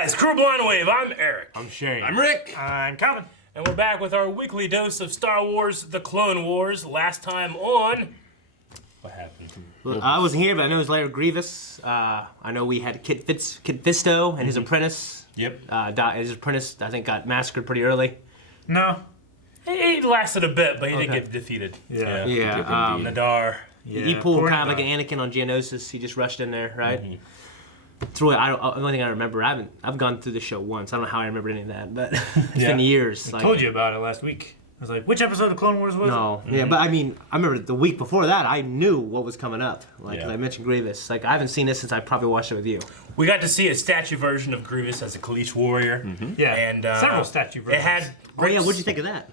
guys, Crew Blind Wave. I'm Eric. I'm Shane. I'm Rick. I'm Calvin. And we're back with our weekly dose of Star Wars The Clone Wars. Last time on... What happened? Well, I wasn't here, but I know it was Larry Grievous. I know we had Kit Fisto and his apprentice. Yep. His apprentice, I think, got massacred pretty early. No. He lasted a bit, but he did get defeated. Yeah. Nadar. Yeah. He pulled Poor kind of like guy. an Anakin on Geonosis. He just rushed in there, right? Through it. The only thing I remember, I've gone through the show once. I don't know how I remember any of that, but it's been years. I told you about it last week. I was like, which episode of Clone Wars was No, yeah, but I mean, I remember the week before that, I knew what was coming up. Like I mentioned Grievous. Like I haven't seen this since I probably watched it with you. We got to see a statue version of Grievous as a Kaleesh warrior. it? Yeah. And several statue versions. It had. Oh yeah, what'd you think of that?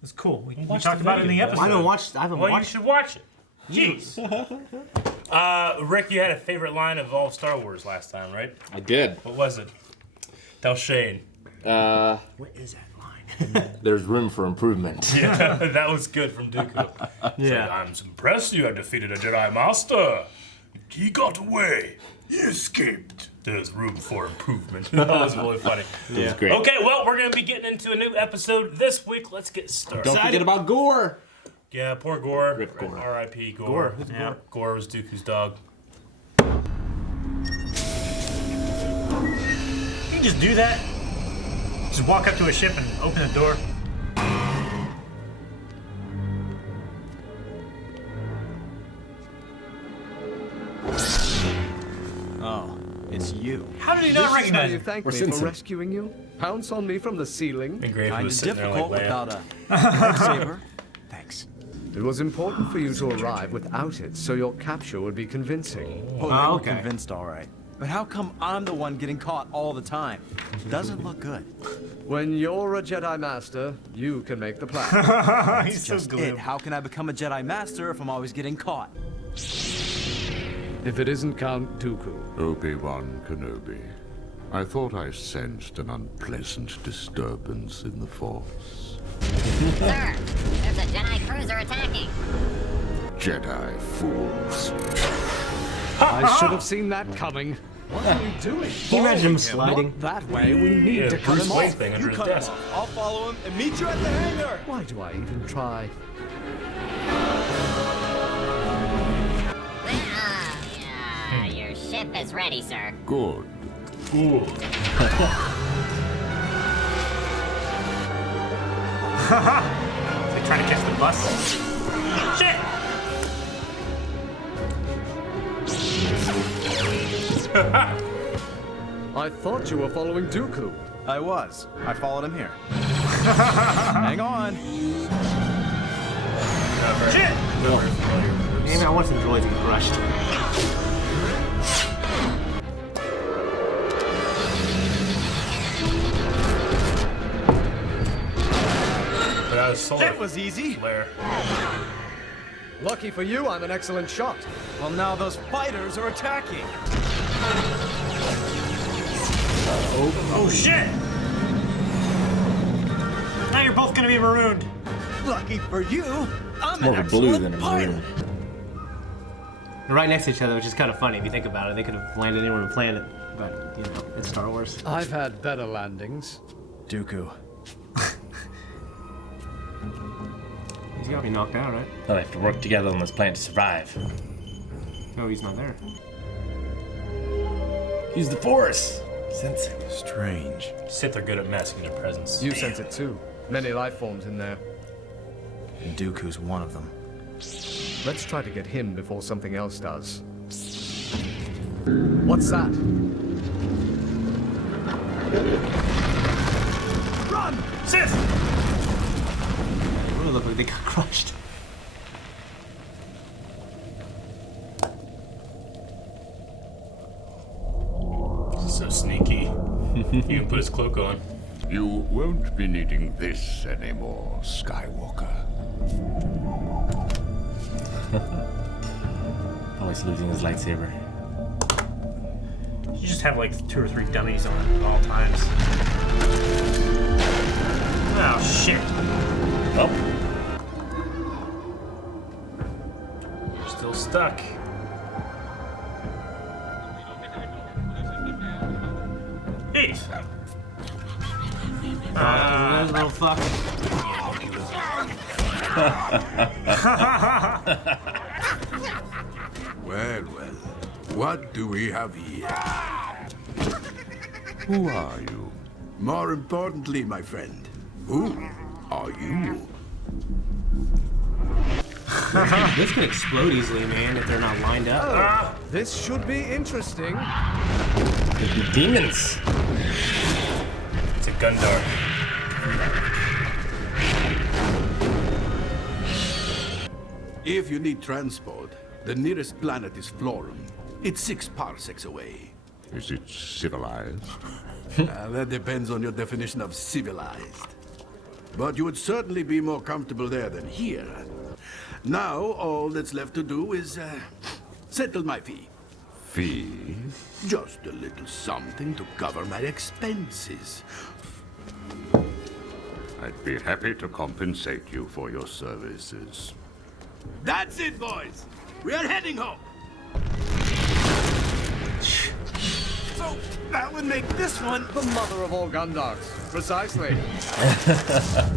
It's cool. We watched talked the about it in the video, episode. I haven't Well, you watched. should watch it. Jeez. Rick, you had a favorite line of all of Star Wars last time, right? I did. What was it? Tell Shane. What is that line? There's room for improvement. Yeah, that was good from Dooku. Yeah. I'm impressed you have defeated a Jedi Master. He got away. He escaped. There's room for improvement. That was really funny. It was great. Okay, well, we're going to be getting into a new episode this week. Let's get started. Don't forget about Gore. Yeah, poor Gore. Rip Gore. R.I.P. Gore. Gore. Who's Yeah. Gore? Gore was Dooku's dog. You can just do that. Just walk up to a ship and open the door. Oh, it's you. How did he not recognize You him? thank Or me Simpson. for rescuing you? Pounce on me from the ceiling? Been great if he Kind was of sitting there like difficult Leia. without a lightsaber. Thanks. It was important for you to arrive without it, so your capture would be convincing. Oh, they Oh, were okay. convinced, all right. But how come I'm the one getting caught all the time? Doesn't look good. When you're a Jedi Master, you can make the plan. He's so Just glue. it. How can I become a Jedi Master if I'm always getting caught? If it isn't Count Dooku. Obi-Wan Kenobi, I thought I sensed an unpleasant disturbance in the Force. Sir, there's a Jedi cruiser attacking. Jedi fools. I should have seen that coming. What are you doing? Can you imagine him sliding? Not that way. We need Yeah, to cut Bruce him Wayne off. thing under You his cut him desk. off. I'll follow him and meet you at the hangar. Why do I even try? Your ship is ready, sir. Good. Ooh. Is he trying to catch the bus? Shit! I thought you were following Dooku. I was. I followed him here. Hang on. Shit! Maybe I want some droids to be crushed. But that was solar That was easy. flare. Lucky for you, I'm an excellent shot. Well, now those fighters are attacking. Oh, shit! Now you're both gonna be marooned. Lucky for you, I'm More an of a blue excellent than a pilot. maroon. They're right next to each other, which is kind of funny if you think about it. They could have landed anywhere on the planet, but you know, it's Star Wars. I've had better landings. Dooku. He's got to be knocked out, right? They have to work together on this planet to survive. No, he's not there. Use the Force. Sensing. Strange. Sith are good at masking their presence. You sense it too. Many life forms in there. And Dooku's one of them. Let's try to get him before something else does. What's that? Run! Sith! It really looked like they got crushed. So sneaky. He can put his cloak on. You won't be needing this anymore, Skywalker. Always losing his lightsaber. You just have like 2 or 3 dummies on at all times. Oh, shit. Oh. You're still stuck. Eat. There's a little fuck. Well, well. What do we have here? Who are you? More importantly, my friend, who are you? This could explode easily, man, if they're not lined up. This should be interesting. The demons. It's a Gundar. If you need transport, the nearest planet is Florum. It's 6 parsecs away. Is it civilized? That depends on your definition of civilized. But you would certainly be more comfortable there than here. Now, all that's left to do is settle my fee. Fee? Just a little something to cover my expenses. I'd be happy to compensate you for your services. That's it, boys. We are heading home. So that would make this one The mother of all Gundars. Precisely.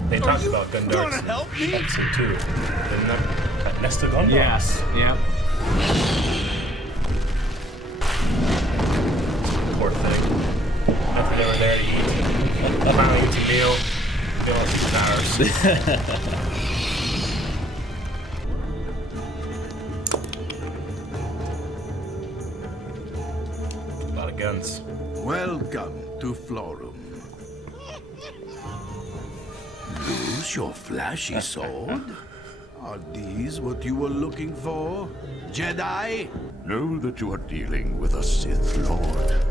They talked about Gundars. gonna help me? Episode 2. Isn't that Nest of Gundars? Yes. Yep. Poor thing. Nothing over there to eat. Finally gets a meal. Feeling 6 hours. A lot of guns. Welcome to Florum. Lose your flashy sword? Are these what you were looking for? Jedi? Know that you are dealing with a Sith Lord.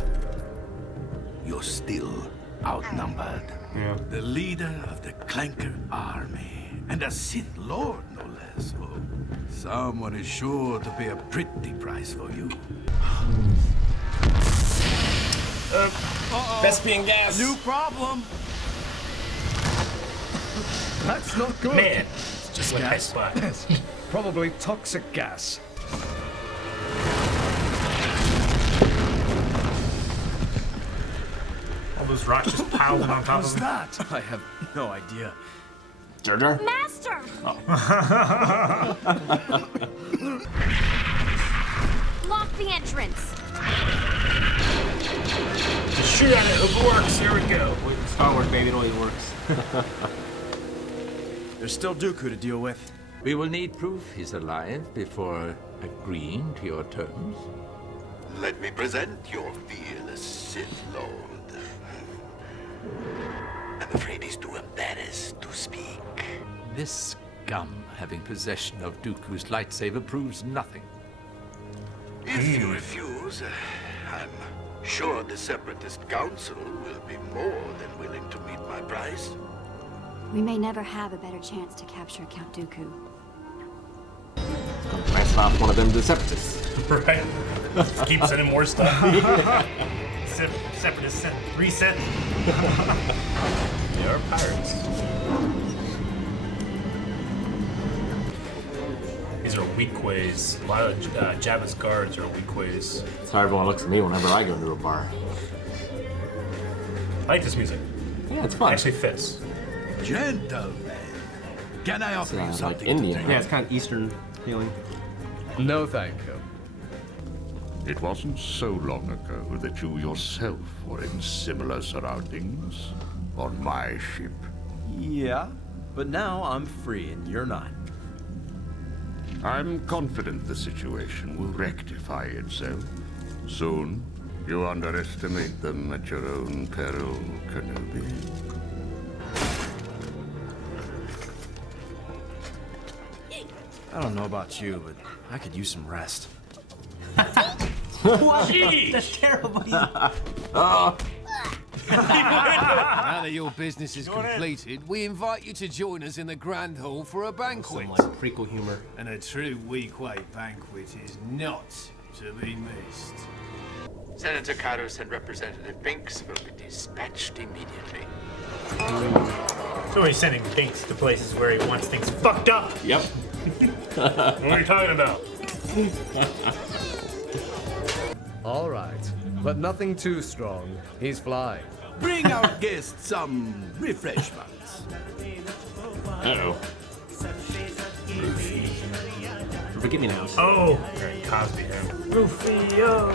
You're still outnumbered. Yeah. The leader of the Clanker army. And a Sith Lord, no less. Oh, someone is sure to pay a pretty price for you. Thespian gas. New problem. That's not good. Man, it's just like I spot. Probably toxic gas. All those rocks just piled on top of him. That? I have no idea. Jar Jar. Master! Lock the entrance. Shoot at it. It works. Here we go. Wait, Star Wars, baby, it always works. There's still Dooku to deal with. We will need proof he's alive before agreeing to your terms. Let me present your fearless Sith Lord. I'm afraid he's too embarrassed to speak. This scum having possession of Dooku's lightsaber proves nothing. If you refuse, I'm sure the Separatist Council will be more than willing to meet my price. We may never have a better chance to capture Count Dooku. Come blast off one of them Deceptists. Right? Keep sending more stuff. Separatist Sith. Reset. They are pirates. These are weak ways. A lot of Jabba's guards are weak ways. That's how everyone looks at me whenever I go into a bar. I like this music. Yeah, it's It fun. actually fits. Gentlemen, can I offer you like something Indian. to drink? Yeah, it's kind of Eastern feeling. No, thank you. It wasn't so long ago that you yourself were in similar surroundings on my ship. Yeah, but now I'm free and you're not. I'm confident the situation will rectify itself. Soon, you underestimate them at your own peril, Kenobi. I don't know about you, but I could use some rest. What? That's terrible. Now that your business is completed, we invite you to join us in the Grand Hall for a banquet. Some like prequel humor. And a true weak-way banquet is not to be missed. Senator Karros and Representative Binks will be dispatched immediately. So he's sending Binks to places where he wants things fucked up. Yep. What are you talking about? All right. but nothing too strong. He's flying. Bring our guests some refreshments. Uh-oh. Forgive me now. Oh, Cosby him. Rufio.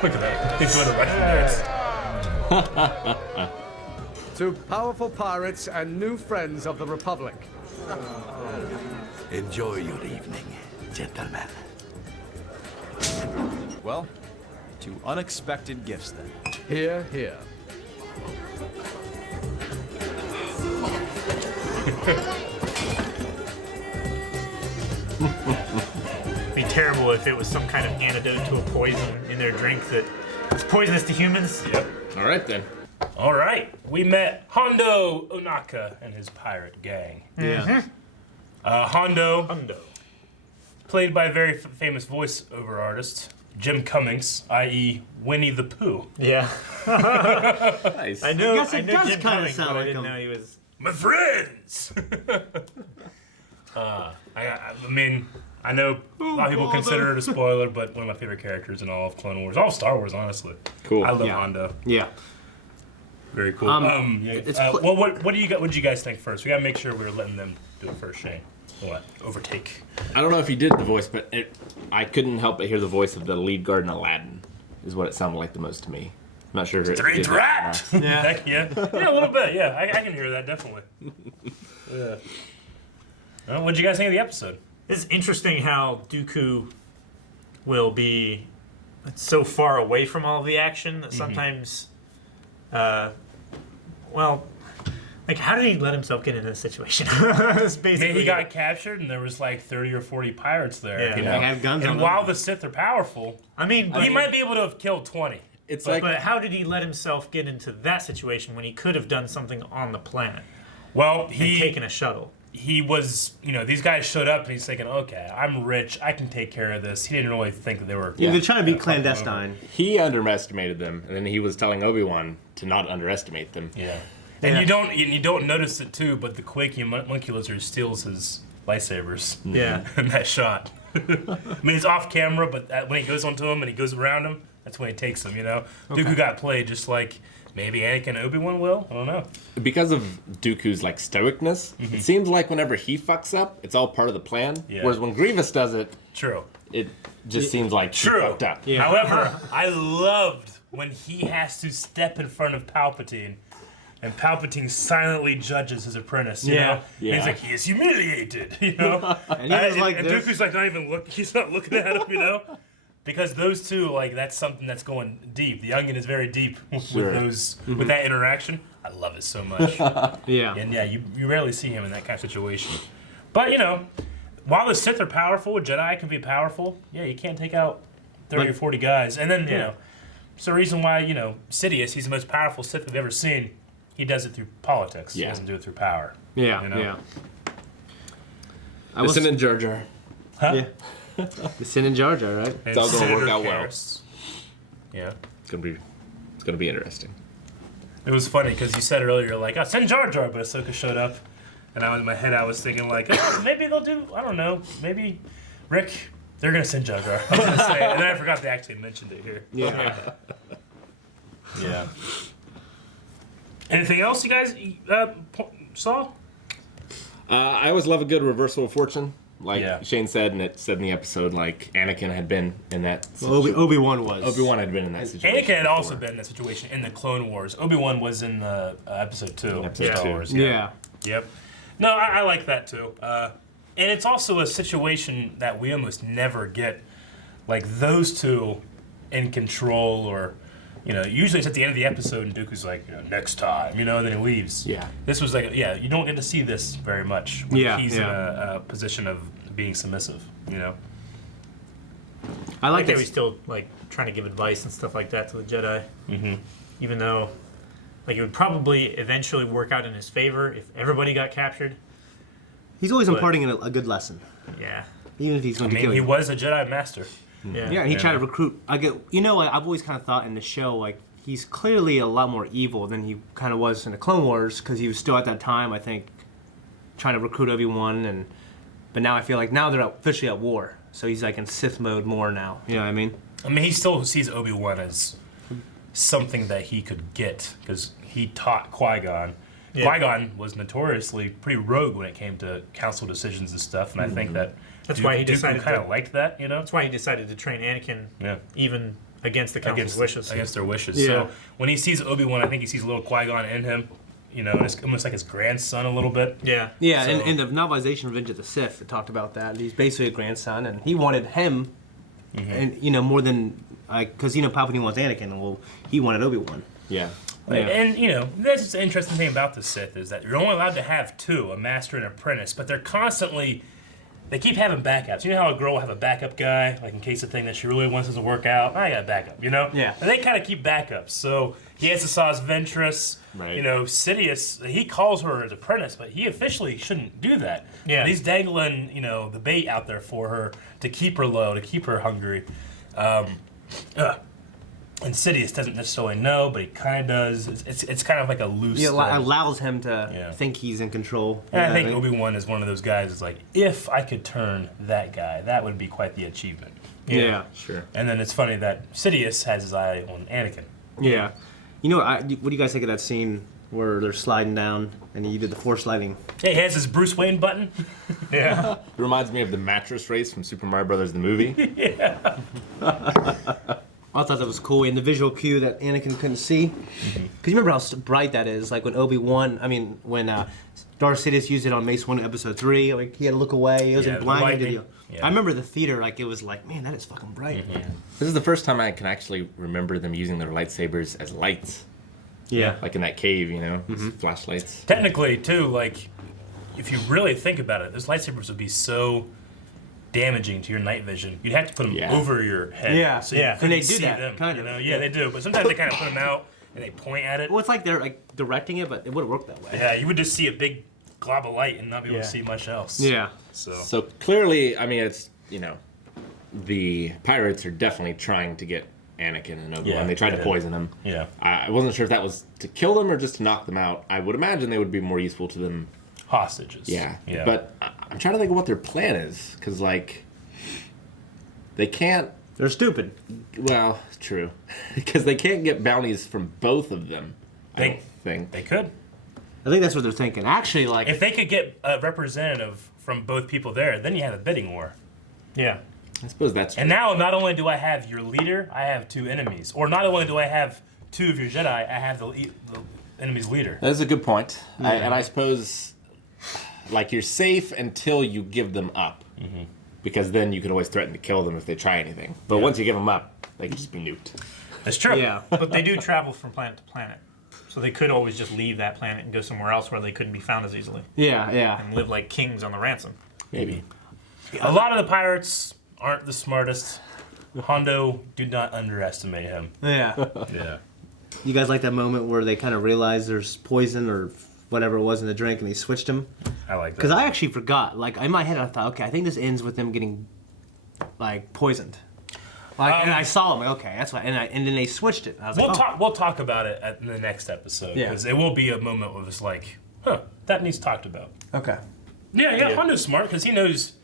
Look at that. He's doing a Russian dance. To powerful pirates and new friends of the Republic. Enjoy your evening, gentlemen. Well, to unexpected gifts then. Here, here. It'd be terrible if it was some kind of antidote to a poison in their drink that was poisonous to humans. Yep. All right, then. All right. We met Hondo Onaka and his pirate gang. Yeah. Hondo, Hondo. played by a very famous voiceover artist, Jim Cummings, i.e. Winnie the Pooh. Yeah. Nice. I know. guess it I know does Jim kinda Cummings, sound but I like didn't him. know he was. My friends! I mean, I know a lot of people consider it a spoiler, but one of my favorite characters in all of Clone Wars, all of Star Wars, honestly. Cool. I love Yeah. Hondo. Yeah. Very cool. it's Well, what do you got? What did you guys think first? We gotta make sure we're letting them do it first. Shane, what overtake? I don't know if he did the voice, but I couldn't help but hear the voice of the lead guard in Aladdin. Is what it sounded like the most to me. I'm not sure if it Three did that rat. or not. Yeah, a little bit. Yeah, I can hear that definitely. Yeah. Well, what did you guys think of the episode? It's interesting how Dooku will be so far away from all of the action that sometimes, well, like how did he let himself get into this situation? It's basically He got captured, and there was like 30 or 40 pirates there. Yeah. You They know? had guns on And them. while the Sith are powerful, I mean, he might be able to have killed 20. It's but like how did he let himself get into that situation when he could have done something on the planet Well, and taken a shuttle? He was, these guys showed up, and he's thinking, okay, I'm rich, I can take care of this. He didn't really think that they were. Yeah, they're trying to be clandestine. he underestimated them, and then he was telling Obi-Wan to not underestimate them. Yeah. And you don't notice it too, but the Quaking Monkey Lizard steals his lightsabers. Yeah. In that shot. I mean, it's off camera, but when he goes onto him and he goes around him, that's when he takes them. Dooku got played just like maybe Anakin and Obi-Wan will. I don't know. Because of Dooku's like stoicness, it seems like whenever he fucks up, it's all part of the plan. Yeah. Whereas when Grievous does it, True. it just seems like he True. fucked up. Yeah. However, I loved when he has to step in front of Palpatine, and Palpatine silently judges his apprentice. You know? Yeah. And he's like, he is humiliated. You know. And he was like and this. Dooku's like not even look. He's not looking at him. You know. Because those two, like, that's something that's going deep. The onion is very deep with those with that interaction. I love it so much. Yeah. And yeah, you rarely see him in that kind of situation. But while the Sith are powerful, Jedi can be powerful. Yeah, you can't take out 30 or 40 guys. And then it's the reason why Sidious, he's the most powerful Sith we've ever seen. He does it through politics. He doesn't do it through power. Yeah. You know? Yeah. Listen in Jar Jar. Huh? Yeah. The Sin and Jar Jar, right? And all gonna work Senator out well. Karras. Yeah. It's gonna be interesting. It was funny because you said earlier, like, oh, send Jar Jar, but Ahsoka showed up. And in my head, I was thinking, like, oh, maybe they'll do, I don't know, maybe Rick, they're going to send Jar Jar. I was going to say it, and then I forgot they actually mentioned it here. Yeah. Yeah. Anything else you guys saw? I always love a good reversal of fortune. Like Yeah. Shane said, and it said in the episode, like Anakin had been in that. Obi-Wan was. Obi-Wan had been in that situation. Anakin had also been in that situation in the Clone Wars. Obi-Wan was in the episode 2. Episode Star 2. Wars, Yeah. Yep. No, I like that too. And it's also a situation that we almost never get, like those two in control, or usually it's at the end of the episode and Dooku's like, next time, and then he leaves. Yeah. This was like, you don't get to see this very much when Yeah, he's yeah. in a position of being submissive. I like They it. were still like trying to give advice and stuff like that to the Jedi, even though like it would probably eventually work out in his favor if everybody got captured. He's always But- imparting a good lesson, Yeah, even if he's going I to kill mean, he you. was a Jedi master. yeah, Yeah, and he tried to recruit. I've always kind of thought in the show, like, he's clearly a lot more evil than he kind of was in the Clone Wars, because he was still at that time, I think, trying to recruit Obi-Wan, but now I feel like now they're officially at war, so he's like in Sith mode more now. You know what I mean? I mean, he still sees Obi-Wan as something that he could get because he taught Qui-Gon. Yeah. Qui-Gon was notoriously pretty rogue when it came to council decisions and stuff, and I think that's why he decided kind of liked that, you know. That's why he decided to train Anakin, even against the council's wishes. Against their wishes. Yeah. So when he sees Obi-Wan, I think he sees a little Qui-Gon in him, you know, and it's almost like his grandson a little bit. Yeah. Yeah, So- and in the novelization Revenge of the Sith, it talked about that. He's basically a grandson, and he wanted him, and you know, more than because you know Palpatine wants Anakin, well, he wanted Obi-Wan. Yeah. Right. And, you know, that's just the interesting thing about the Sith is that you're only allowed to have two, a master and an apprentice, but they're constantly, they keep having backups. You know how a girl will have a backup guy, like in case of thing that she really wants doesn't work out? I got a backup, you know? Yeah. And they kind of keep backups. So he has Asajj Ventress, Right. you know, Sidious, he calls her his apprentice, but he officially shouldn't do that. Yeah. But he's dangling, you know, the bait out there for her to keep her low, to keep her hungry. And Sidious doesn't necessarily know, but he kind of does. It's kind of like a loose Yeah, thing. allows him to think he's in control. And I You know think what mean? Obi-Wan is one of those guys that's like, if I could turn that guy, that would be quite the achievement. Yeah. Sure. And then it's funny that Sidious has his eye on Anakin. Yeah. You know, what do you guys think of that scene where they're sliding down and you did the force sliding? Yeah, he has his Bruce Wayne button. Yeah. It reminds me of the mattress race from Super Mario Brothers, the movie. I thought that was cool, and the visual cue that Anakin couldn't see. Because you remember how bright that is, like when when Darth Sidious used it on Mace 1 Episode 3, like he had to look away, it was Yeah, in the blind. lightning. I remember the theater, like it was like, man, that is fucking bright. This is the first time I can actually remember them using their lightsabers as lights. Yeah. Like in that cave, you know, flashlights. Technically, too, like, if you really think about it, those lightsabers would be so damaging to your night vision. You'd have to put them over your head. Yeah, so you and couldn't they do see that, them, kind you of. know? Yeah, they do. But sometimes they kind of put them out and they point at it. Well, it's like they're like directing it, but it wouldn't work that way. Yeah, you would just see a big glob of light and not be able to see much else. Yeah. So clearly, I mean, it's, you know, the pirates are definitely trying to get Anakin and Obi-Wan. Yeah, They tried they to did. poison them. Yeah. I wasn't sure if that was to kill them or just to knock them out. I would imagine they would be more useful to them. Hostages. Yeah. Yeah. But I'm trying to think of what their plan is. Because, like, they can't... They're stupid. Well, true. Because they can't get bounties from both of them, I don't think. They could. I think that's what they're thinking. Actually, like... If they could get a representative from both people there, then you have a bidding war. Yeah. I suppose that's true. And now, not only do I have your leader, I have two enemies. Or not only do I have two of your Jedi, I have the enemy's leader. That's a good point. And I suppose, like, you're safe until you give them up. Because then you can always threaten to kill them if they try anything. But once you give them up, they can just be nuked. That's true. Yeah. But they do travel from planet to planet. So they could always just leave that planet and go somewhere else where they couldn't be found as easily. Yeah, yeah. And live like kings on the ransom. Maybe. A lot of the pirates aren't the smartest. Hondo, do not underestimate him. Yeah. Yeah. You guys like that moment where they kind of realize there's poison or whatever it was in the drink and they switched them? I like that. Because I actually forgot. Like, in my head, I thought, okay, I think this ends with them getting, like, poisoned. Like, and I saw them, like, okay, that's why. And then they switched it. I was like, oh. We'll talk about it in the next episode. Yeah. Because it will be a moment where it's like, huh, that needs talked about. Okay. Yeah, Hondo's smart because he knows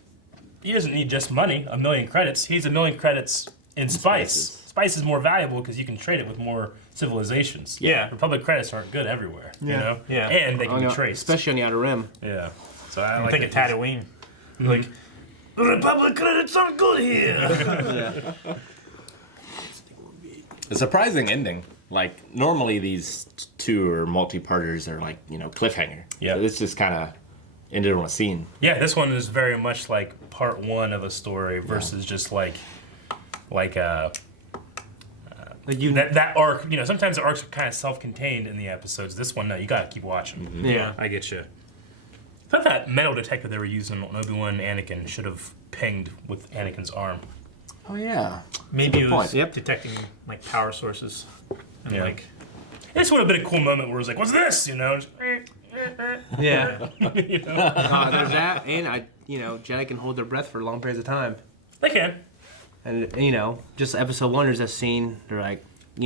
he doesn't need just money, 1 million credits. He needs 1 million credits in spice. Spice is more valuable because you can trade it with more civilizations. Yeah. Republic credits aren't good everywhere, you know? Yeah. And they can be traced. Especially on the Outer Rim. Yeah. So I I'm like thinking that. Tatooine. Like, the Republic credits aren't good here. A surprising ending. Like, normally these two or multi-parters are like, you know, cliffhanger. Yeah. So this just kind of ended on a scene. Yeah, this one is very much like part one of a story versus just like that arc. You know, sometimes the arcs are kind of self-contained in the episodes. This one, no, you gotta keep watching. Yeah. I get you. I thought that metal detector they were using on Obi-Wan and Anakin should have pinged with Anakin's arm. Oh, yeah. Maybe it was Yep. detecting like power sources. And Yeah. like, This would have been a cool moment where it was like, "What's this?" You know. Just, Yeah. you know? There's that, and Jedi can hold their breath for long periods of time. They can. And, just episode 1, there's that scene, they're like,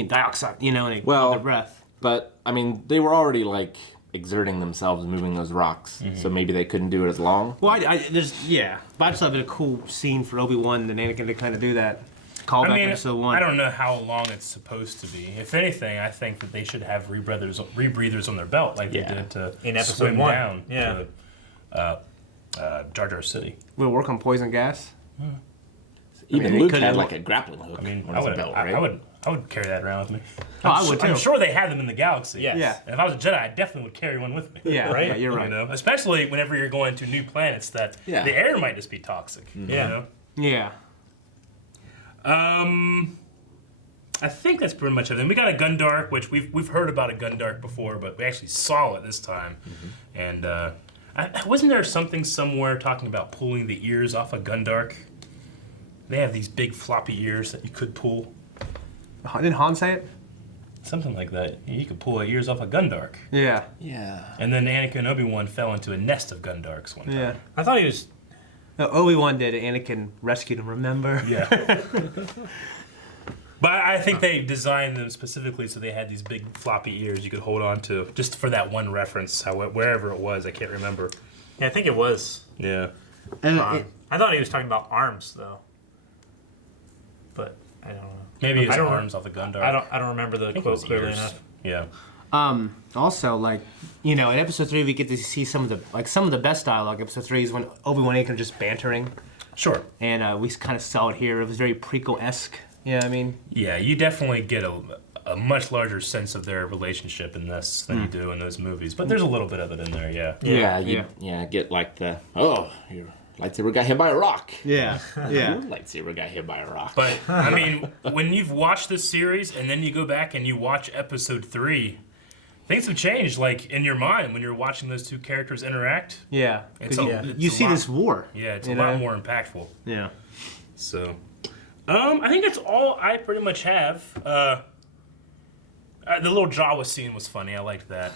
dioxide, and they Well, hold their breath. But, I mean, they were already, like, exerting themselves moving those rocks. So maybe they couldn't do it as long. Well, but I just thought it'd been a cool scene for Obi-Wan and Anakin to kind of do that. callback I mean, episode 1. I don't know how long it's supposed to be. If anything, I think that they should have rebreathers on their belt, like they did to in episode swim 1. down to Jar Jar City. We'll work on poison gas. Even Luke had like a grappling hook. I mean, on I his would, belt, I right? would carry that around with me. I would too. I'm sure they have them in the galaxy. Yes. Yeah. And if I was a Jedi, I definitely would carry one with me. Yeah, Right? yeah, you're right. You know, especially whenever you're going to new planets that the air might just be toxic. Yeah. You know? Yeah. I think that's pretty much everything. We got a Gundark, which we've heard about a Gundark before, but we actually saw it this time. And wasn't there something somewhere talking about pulling the ears off a Gundark? They have these big floppy ears that you could pull. Didn't Han say it? Something like that. You could pull the ears off a Gundark. Yeah. Yeah. And then Anakin and Obi-Wan fell into a nest of Gundarks one time. Yeah. I thought he was. No, Obi-Wan did it. Anakin rescued him, remember? Yeah. But I think they designed them specifically so they had these big floppy ears you could hold on to, just for that one reference, wherever it was, I can't remember. Yeah, I think it was. Yeah. And I thought he was talking about arms though. But I don't know. Maybe his I don't arms off a Gundark. I don't remember the quote clearly enough. Yeah. Also, like, you know, in episode 3 we get to see some of the best dialogue. Episode 3 is when Obi-Wan and Anakin are just bantering. Sure. And we kind of saw it here. It was very prequel-esque. You know what I mean? Yeah, you definitely get a much larger sense of their relationship in this than you do in those movies. But there's a little bit of it in there, yeah. Yeah, get like the, your lightsaber got hit by a rock. Yeah, yeah. Your lightsaber got hit by a rock. But, I mean, when you've watched this series and then you go back and you watch episode 3, things have changed, like, in your mind when you're watching those two characters interact. Yeah. It's you see this war. Yeah, it's a lot more impactful. Yeah. So, I think that's all I pretty much have. The little Jawa scene was funny. I liked that.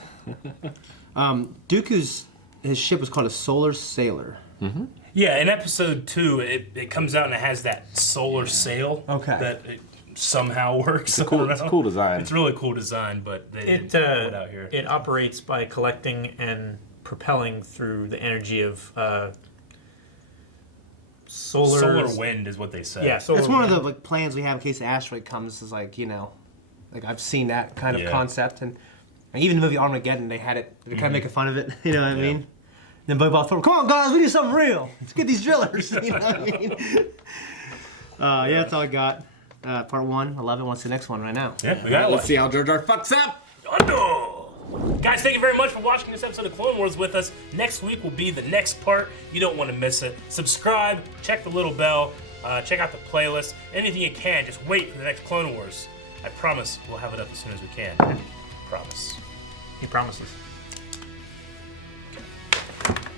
Dooku's his ship was called a Solar Sailor. Mm-hmm. Yeah, in episode 2, it comes out and it has that solar sail. Okay. That it somehow works. It's a cool design. It's really cool design, but they didn't put it out here. It operates by collecting and propelling through the energy of solar wind is what they say. Yeah, solar It's one wind. of the plans we have in case the asteroid comes. Is like, you know, like I've seen that kind of concept, and even the movie Armageddon, they had it. They kind of making fun of it. You know what I mean? Then Bob Bob throw, come on guys, we need something real. Let's get these drillers. You know what I mean? Yeah, that's all I got. Part 1. I love it. Want to see the next one right now? Yeah, we got it. Let's see how Jar Jar fucks up. Hondo! Guys, thank you very much for watching this episode of Clone Wars with us. Next week will be the next part. You don't want to miss it. Subscribe, check the little bell, check out the playlist. Anything you can, just wait for the next Clone Wars. I promise we'll have it up as soon as we can. Promise. He promises.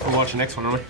We'll watch the next one, aren't we?